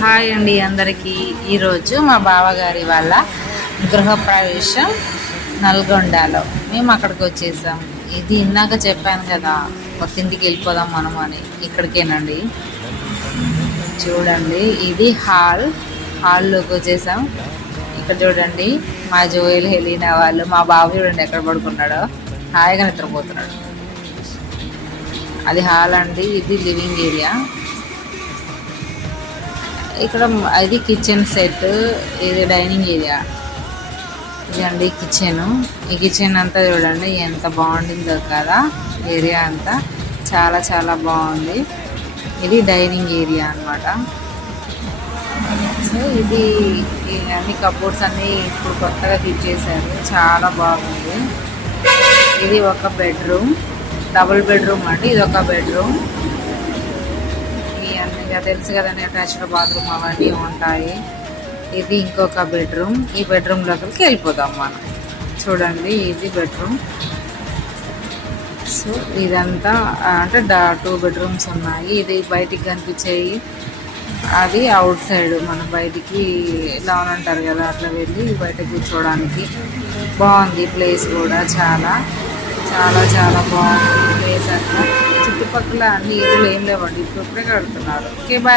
Hi అండి అందరికీ. ఈరోజు మా బావగారి వాళ్ళ గృహప్రవేశం నల్గొండలో. మేము అక్కడికి వచ్చేసాం. ఇది ఇందాక చెప్పాను కదా, కొత్తింటికి వెళ్ళిపోదాం మనం అని. ఇక్కడికేనండి, చూడండి. ఇది హాల్లోకి వచ్చేసాం. ఇక్కడ చూడండి, మా జోయల్ హెలీనా వాళ్ళు, మా బాబు చూడండి ఎక్కడ పడుకున్నాడో, హాయిగా నిద్రపోతున్నాడు. అది హాల్ అండి, ఇది లివింగ్ ఏరియా. ఇక్కడ ఇది కిచెన్ సెట్, ఇది డైనింగ్ ఏరియా. ఇదండి కిచెన్. ఈ కిచెన్ అంతా చూడండి ఎంత బాగుండిందో కదా. ఏరియా అంతా చాలా చాలా బాగుంది. ఇది డైనింగ్ ఏరియా అన్నమాట. సో ఇది అన్ని కబోర్డ్స్ అన్నీ ఇప్పుడు కొత్తగా ఫిట్ చేశారు, చాలా బాగుంది. ఇది ఒక బెడ్రూమ్, డబుల్ బెడ్రూమ్ అండి. ఇది ఒక బెడ్రూమ్. ఇక తెలుసు కదండి, అటాచ్డ్ బాత్రూమ్ అవన్నీ ఉంటాయి. ఇది ఇంకొక బెడ్రూమ్. ఈ బెడ్రూమ్ లోపలికి వెళ్ళిపోదాం మనం. చూడండి, ఇది బెడ్రూమ్. సో ఇదంతా అంటే 2 బెడ్రూమ్స్ ఉన్నాయి. ఇది బయటికి కనిపించేవి, అది అవుట్ సైడ్. మనం బయటికి లాన్ అంటారు కదా, అట్లా వెళ్ళి బయట కూర్చోవడానికి బాగుంది. ప్లేస్ కూడా చాలా చాలా చాలా బాగుంది ప్లేస్ అంతా. చుట్టుపక్కల అన్ని ఇల్లు ఏం లేవండి, ఇప్పుడే కడుతున్నారు. Okay, bye.